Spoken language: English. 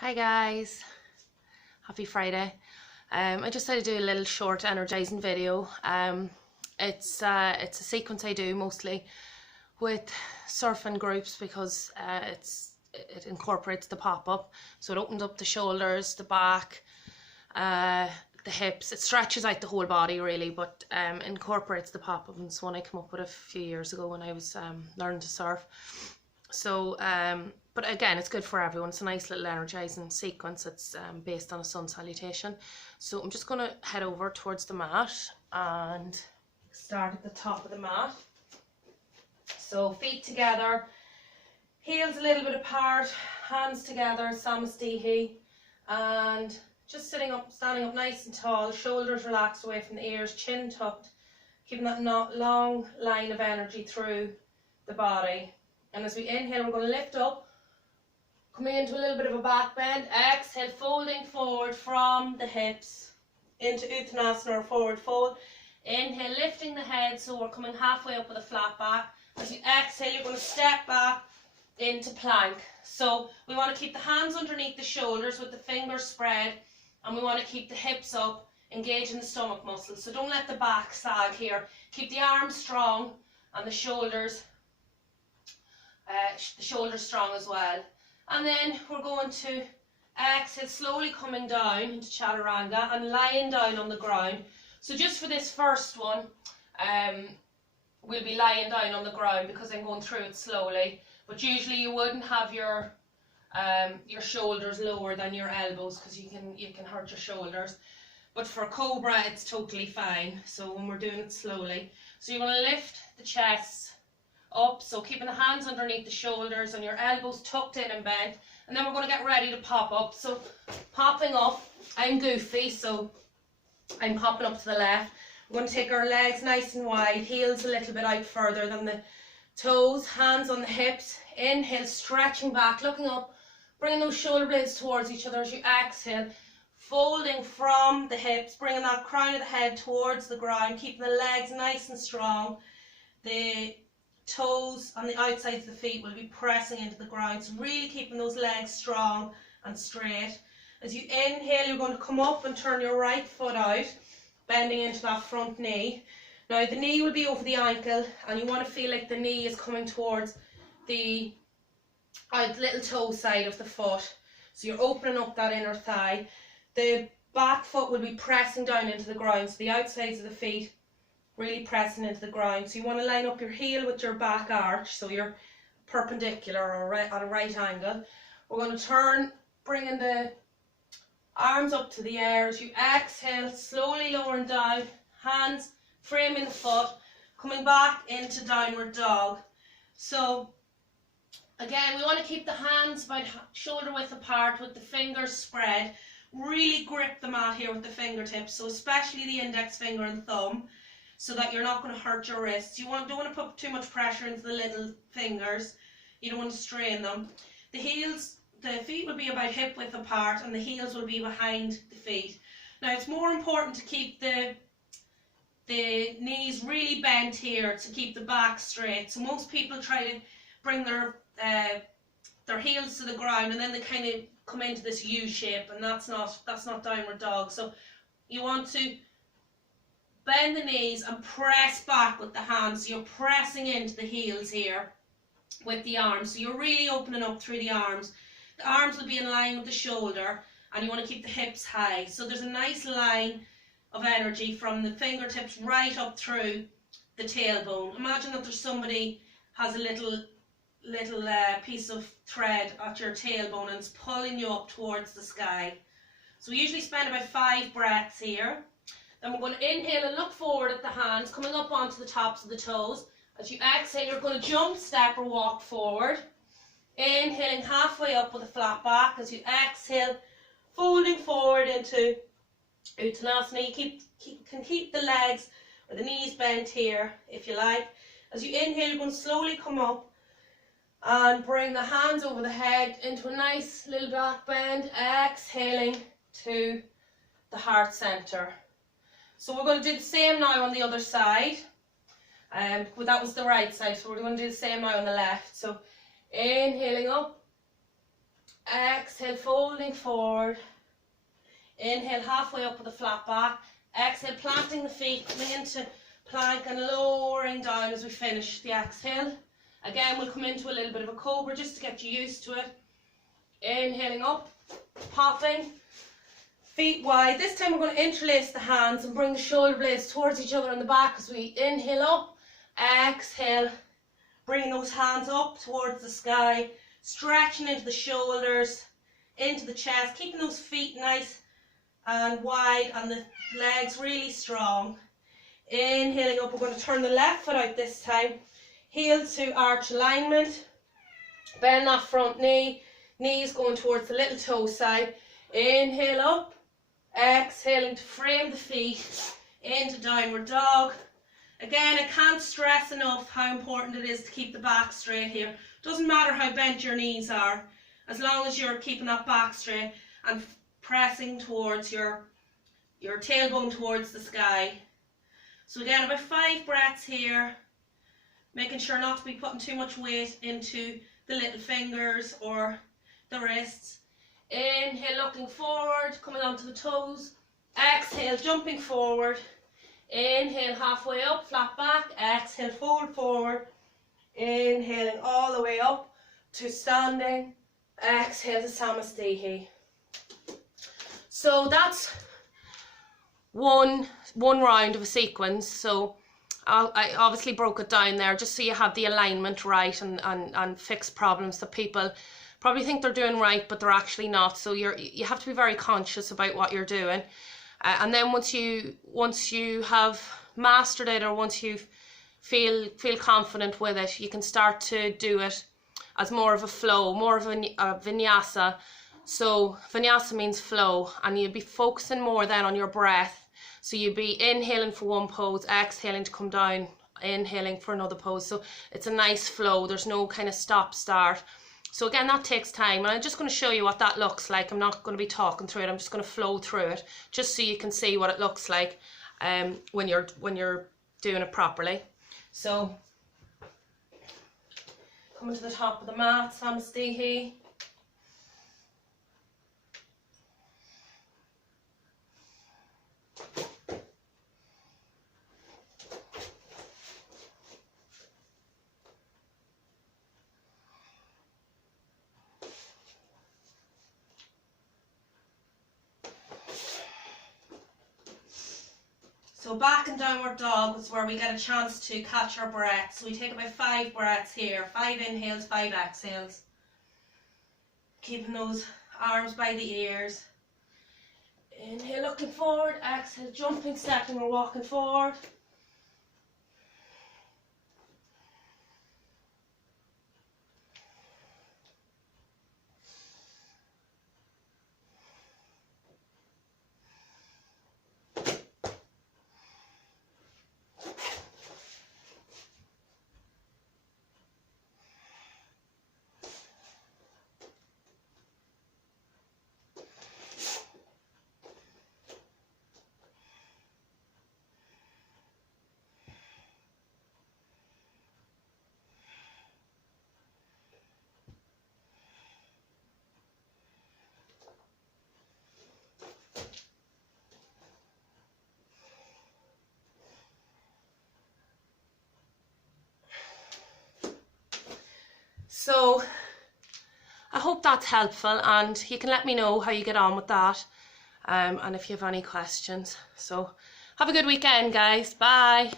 Hi guys, happy Friday. I just decided to do a little short energizing video. It's a sequence I do mostly with surfing groups because it incorporates the pop-up. So it opens up the shoulders, the back, the hips. It stretches out the whole body really, but incorporates the pop-up. And it's one I came up with a few years ago when I was learning to surf. So but again, it's good for everyone. It's a nice little energizing sequence. It's based on a sun salutation. So I'm just going to head over towards the mat and start at the top of the mat. So feet together, heels a little bit apart, hands together, samastihi, and just standing up nice and tall, shoulders relaxed away from the ears, chin tucked, keeping that long line of energy through the body. And as we inhale, we're going to lift up, coming into a little bit of a back bend. Exhale, folding forward from the hips into Uttanasana or forward fold. Inhale, lifting the head, so we're coming halfway up with a flat back. As you exhale, you're going to step back into plank. So we want to keep the hands underneath the shoulders with the fingers spread, and we want to keep the hips up, engaging the stomach muscles. So don't let the back sag here. Keep the arms strong and the shoulders strong as well. And then we're going to exhale, slowly coming down into chaturanga and lying down on the ground. So just for this first one, we'll be lying down on the ground because I'm going through it slowly. But usually you wouldn't have your shoulders lower than your elbows because you can hurt your shoulders. But for cobra, it's totally fine. So when we're doing it slowly, so you're going to lift the chest up, so keeping the hands underneath the shoulders and your elbows tucked in and bent, and then we're going to get ready to pop up. So popping up, I'm goofy, so I'm popping up to the left. We're going to take our legs nice and wide, heels a little bit out further than the toes, hands on the hips. Inhale, stretching back, looking up, bringing those shoulder blades towards each other as you exhale, folding from the hips, bringing that crown of the head towards the ground, keeping the legs nice and strong. The toes on the outsides of the feet will be pressing into the ground, so really keeping those legs strong and straight. As you inhale, you're going to come up and turn your right foot out, bending into that front knee. Now the knee will be over the ankle, and you want to feel like the knee is coming towards the little toe side of the foot, so you're opening up that inner thigh. The back foot will be pressing down into the ground, so the outsides of the feet really pressing into the ground. So you want to line up your heel with your back arch, so you're perpendicular or at a right angle. We're going to turn, bringing the arms up to the air. As you exhale, slowly lowering down, hands framing the foot, coming back into downward dog. So again, we want to keep the hands about shoulder width apart with the fingers spread. Really grip the mat here with the fingertips, so especially the index finger and thumb, so that you're not going to hurt your wrists. You don't want to put too much pressure into the little fingers. You don't want to strain them. The feet will be about hip width apart, and the heels will be behind the feet. Now it's more important to keep the knees really bent here to keep the back straight. So most people try to bring their heels to the ground, and then they kind of come into this U shape, and that's not downward dog. So you want to bend the knees and press back with the hands. So you're pressing into the heels here with the arms. So you're really opening up through the arms. The arms will be in line with the shoulder, and you want to keep the hips high. So there's a nice line of energy from the fingertips right up through the tailbone. Imagine that there's somebody has a little piece of thread at your tailbone, and it's pulling you up towards the sky. So we usually spend about 5 breaths here. Then we're going to inhale and look forward at the hands, coming up onto the tops of the toes. As you exhale, you're going to jump, step or walk forward. Inhaling halfway up with a flat back. As you exhale, folding forward into Uttanasana. You can keep the legs or the knees bent here if you like. As you inhale, you're going to slowly come up and bring the hands over the head into a nice little back bend. Exhaling to the heart center. So we're going to do the same now on the other side. Well, that was the right side, so we're going to do the same now on the left. So inhaling up, Exhale, folding forward. Inhale, halfway up with a flat back. Exhale, planting the feet, coming into plank and lowering down as we finish the exhale. Again, we'll come into a little bit of a cobra just to get you used to it. Inhaling up, popping, feet wide. This time we're going to interlace the hands and bring the shoulder blades towards each other on the back as we inhale up. Exhale, bringing those hands up towards the sky, stretching into the shoulders, into the chest, keeping those feet nice and wide and the legs really strong. Inhaling up, we're going to turn the left foot out this time. Heel to arch alignment. Bend that front knee. Knees going towards the little toe side. Inhale up. Exhaling to frame the feet into downward dog. Again, I can't stress enough how important it is to keep the back straight here. Doesn't matter how bent your knees are, as long as you're keeping that back straight and pressing towards your tailbone towards the sky. So again, about 5 breaths here, making sure not to be putting too much weight into the little fingers or the wrists. Inhale, looking forward, coming onto the toes. Exhale, jumping forward. Inhale, halfway up, flat back. Exhale, fold forward. Inhaling all the way up to standing. Exhale to Samastehi. So that's one round of a sequence. So I obviously broke it down there just so you have the alignment right and fix problems that people probably think they're doing right but they're actually not. So you have to be very conscious about what you're doing. And then once you have mastered it, or once you feel confident with it, you can start to do it as more of a flow, more of a vinyasa. So vinyasa means flow, and you'll be focusing more then on your breath. So you'll be inhaling for one pose, exhaling to come down, inhaling for another pose. So it's a nice flow. There's no kind of stop start. So again, that takes time, and I'm just going to show you what that looks like. I'm not going to be talking through it. I'm just going to flow through it, just so you can see what it looks like when you're doing it properly. So coming to the top of the mat, Samastehi. So back and downward dog is where we get a chance to catch our breath. So we take about 5 breaths here. 5 inhales, 5 exhales. Keeping those arms by the ears. Inhale, looking forward. Exhale, jumping, stepping or walking forward. So I hope that's helpful, and you can let me know how you get on with that, and if you have any questions. So have a good weekend, guys. Bye.